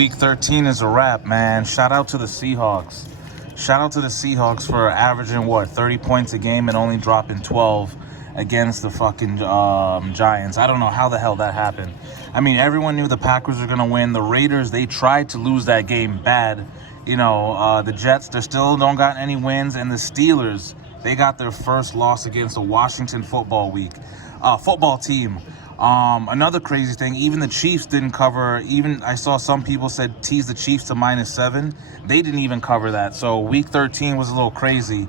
Week 13 is a wrap, man. Shout out to the Seahawks. Shout out to the Seahawks for averaging, 30 points a game and only dropping 12 against the fucking Giants. I don't know how the hell that happened. I mean, everyone knew the Packers were going to win. The Raiders, they tried to lose that game bad. The Jets, they still don't got any wins. And the Steelers, they got their first loss against the Washington football team. Another crazy thing, even the Chiefs didn't cover. Even I saw some people said tease the Chiefs to -7. They didn't even cover that. So week 13 was a little crazy.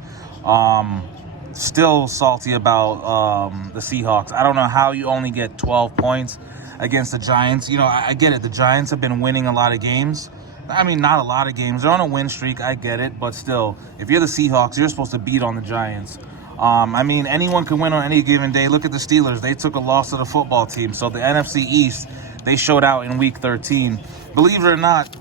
Still salty about the Seahawks. I don't know how you only get 12 points against the Giants. I get it. The Giants have been winning a lot of games. I mean, not a lot of games. They're on a win streak. I get it. But still, if you're the Seahawks, you're supposed to beat on the Giants. Anyone can win on any given day. Look at the Steelers. They took a loss to the football team. So the NFC East, they showed out in Week 13. Believe it or not,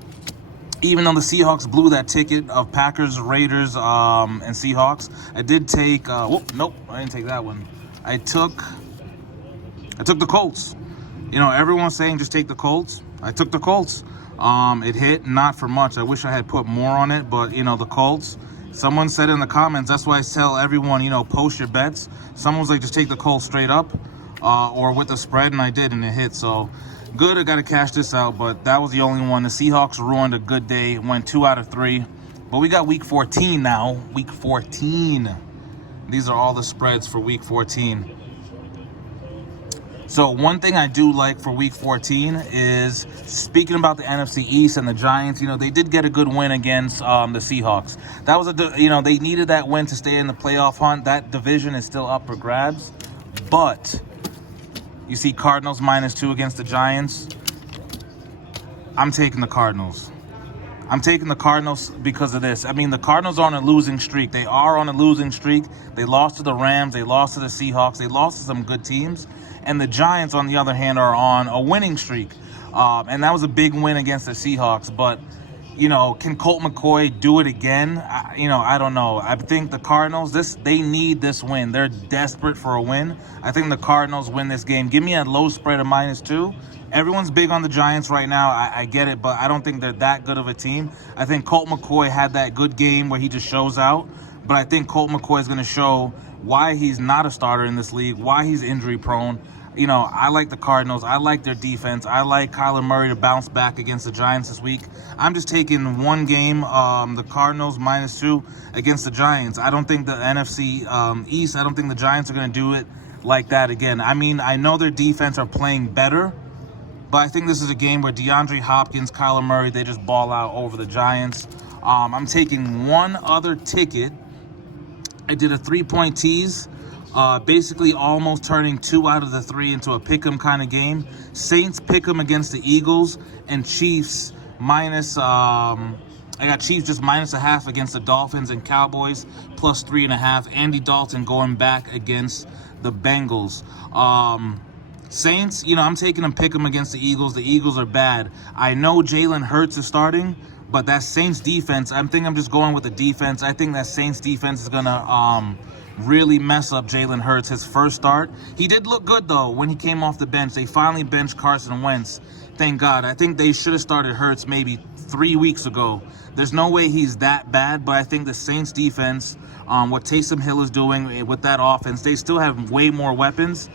even though the Seahawks blew that ticket of Packers, Raiders, and Seahawks, I did take... nope, I didn't take that one. I took the Colts. Everyone's saying just take the Colts. I took the Colts. It hit, not for much. I wish I had put more on it, but, the Colts... Someone said in the comments, that's why I tell everyone, post your bets. Someone was like, just take the Colts straight up or with the spread, and I did, and it hit. So, good, I got to cash this out, but that was the only one. The Seahawks ruined a good day, went 2 out of 3. But we got Week 14 now. Week 14. These are all the spreads for Week 14. So one thing I do like for Week 14 is, speaking about the NFC East and the Giants, they did get a good win against the Seahawks. That was they needed that win to stay in the playoff hunt. That division is still up for grabs. But you see Cardinals -2 against the Giants. I'm taking the Cardinals. I'm taking the Cardinals because of this. I mean, the Cardinals are on a losing streak. They are on a losing streak. They lost to the Rams. They lost to the Seahawks. They lost to some good teams. And the Giants, on the other hand, are on a winning streak. And that was a big win against the Seahawks. But, can Colt McCoy do it again? I don't know. I think the Cardinals, they need this win. They're desperate for a win. I think the Cardinals win this game. Give me a low spread of -2. Everyone's big on the Giants right now. I get it, but I don't think they're that good of a team. I think Colt McCoy had that good game where he just shows out. But I think Colt McCoy is going to show why he's not a starter in this league, why he's injury prone. I like the Cardinals. I like their defense. I like Kyler Murray to bounce back against the Giants this week. I'm just taking one game, the Cardinals -2 against the Giants. I don't think the NFC East, I don't think the Giants are going to do it like that again. I mean, I know their defense are playing better, but I think this is a game where DeAndre Hopkins, Kyler Murray, they just ball out over the Giants. I'm taking one other ticket. I did a 3-point tease. Basically almost turning 2 out of the 3 into a pick'em kind of game. Saints pick'em against the Eagles, and Chiefs I got Chiefs just -0.5 against the Dolphins, and Cowboys +3.5. Andy Dalton going back against the Bengals. Saints, I'm taking them pick'em against the Eagles. The Eagles are bad. I know Jalen Hurts is starting, but that Saints defense, I'm just going with the defense. I think that Saints defense is gonna really mess up Jalen Hurts his first start. He did look good, though, when he came off the bench. They finally benched Carson Wentz. Thank God. I think they should have started Hurts maybe 3 weeks ago. There's no way he's that bad, but I think the Saints defense, what Taysom Hill is doing with that offense, they still have way more weapons.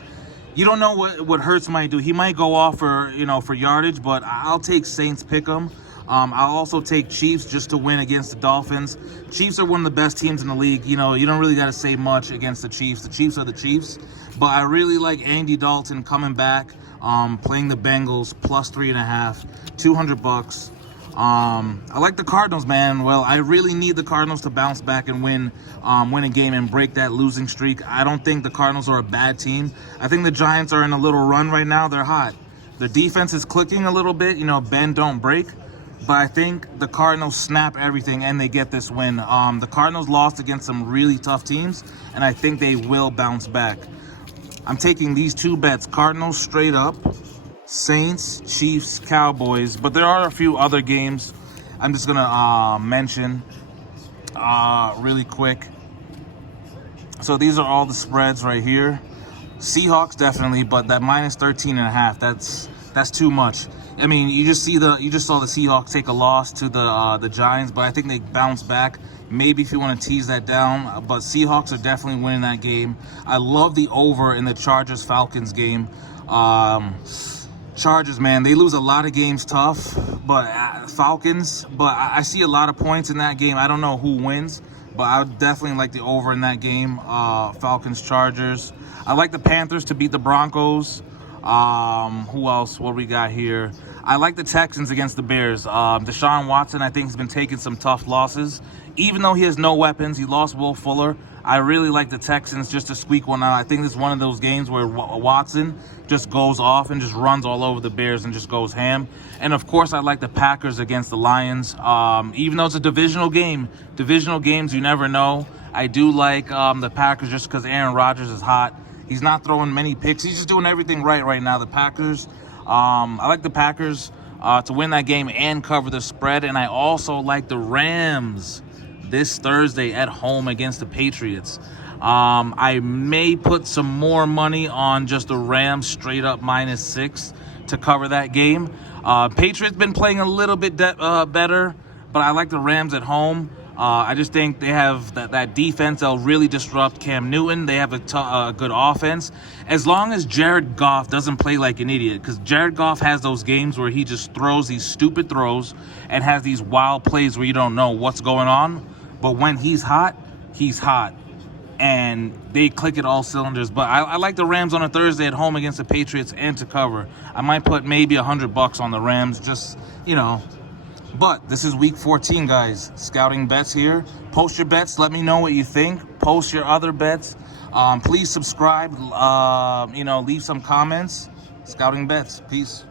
You don't know what Hurts might do. He might go off for yardage, but I'll take Saints pick'em. I'll also take Chiefs just to win against the Dolphins. Chiefs are one of the best teams in the league. You don't really got to say much against the Chiefs. The Chiefs are the Chiefs. But I really like Andy Dalton coming back, playing the Bengals +3.5, $200. I like the Cardinals, man. Well, I really need the Cardinals to bounce back and win a game and break that losing streak. I don't think the Cardinals are a bad team. I think the Giants are in a little run right now. They're hot. Their defense is clicking a little bit. Bend, don't break. But I think the Cardinals snap everything and they get this win. The Cardinals lost against some really tough teams, and I think they will bounce back. I'm taking these 2 bets, Cardinals straight up, Saints, Chiefs, Cowboys. But there are a few other games I'm just going to mention really quick. So these are all the spreads right here. Seahawks definitely, but that -13.5, That's too much. I mean, you just saw the Seahawks take a loss to the Giants, but I think they bounce back. Maybe if you want to tease that down, but Seahawks are definitely winning that game. I love the over in the Chargers-Falcons game. Chargers, man, they lose a lot of games tough, but Falcons, but I see a lot of points in that game. I don't know who wins, but I would definitely like the over in that game. Falcons-Chargers. I like the Panthers to beat the Broncos. Who else? What we got here? I like the Texans against the Bears. Deshaun Watson, I think, has been taking some tough losses. Even though he has no weapons, he lost Will Fuller. I really like the Texans just to squeak one out. I think this is one of those games where Watson just goes off and just runs all over the Bears and just goes ham. And, of course, I like the Packers against the Lions. Even though it's a divisional game, divisional games, you never know. I do like the Packers just because Aaron Rodgers is hot. He's not throwing many picks. He's just doing everything right now. The Packers, I like the Packers to win that game and cover the spread. And I also like the Rams this Thursday at home against the Patriots. I may put some more money on just the Rams straight up -6 to cover that game. Patriots been playing a little bit better, but I like the Rams at home. I just think they have that defense that'll really disrupt Cam Newton. They have a good offense. As long as Jared Goff doesn't play like an idiot, because Jared Goff has those games where he just throws these stupid throws and has these wild plays where you don't know what's going on. But when he's hot, and they click at all cylinders. But I like the Rams on a Thursday at home against the Patriots and to cover. I might put maybe $100 on the Rams, just, you know. But this is week 14, guys. Scouting Bets here. Post your bets. Let me know what you think. Post your other bets. Please subscribe. Leave some comments. Scouting Bets. Peace.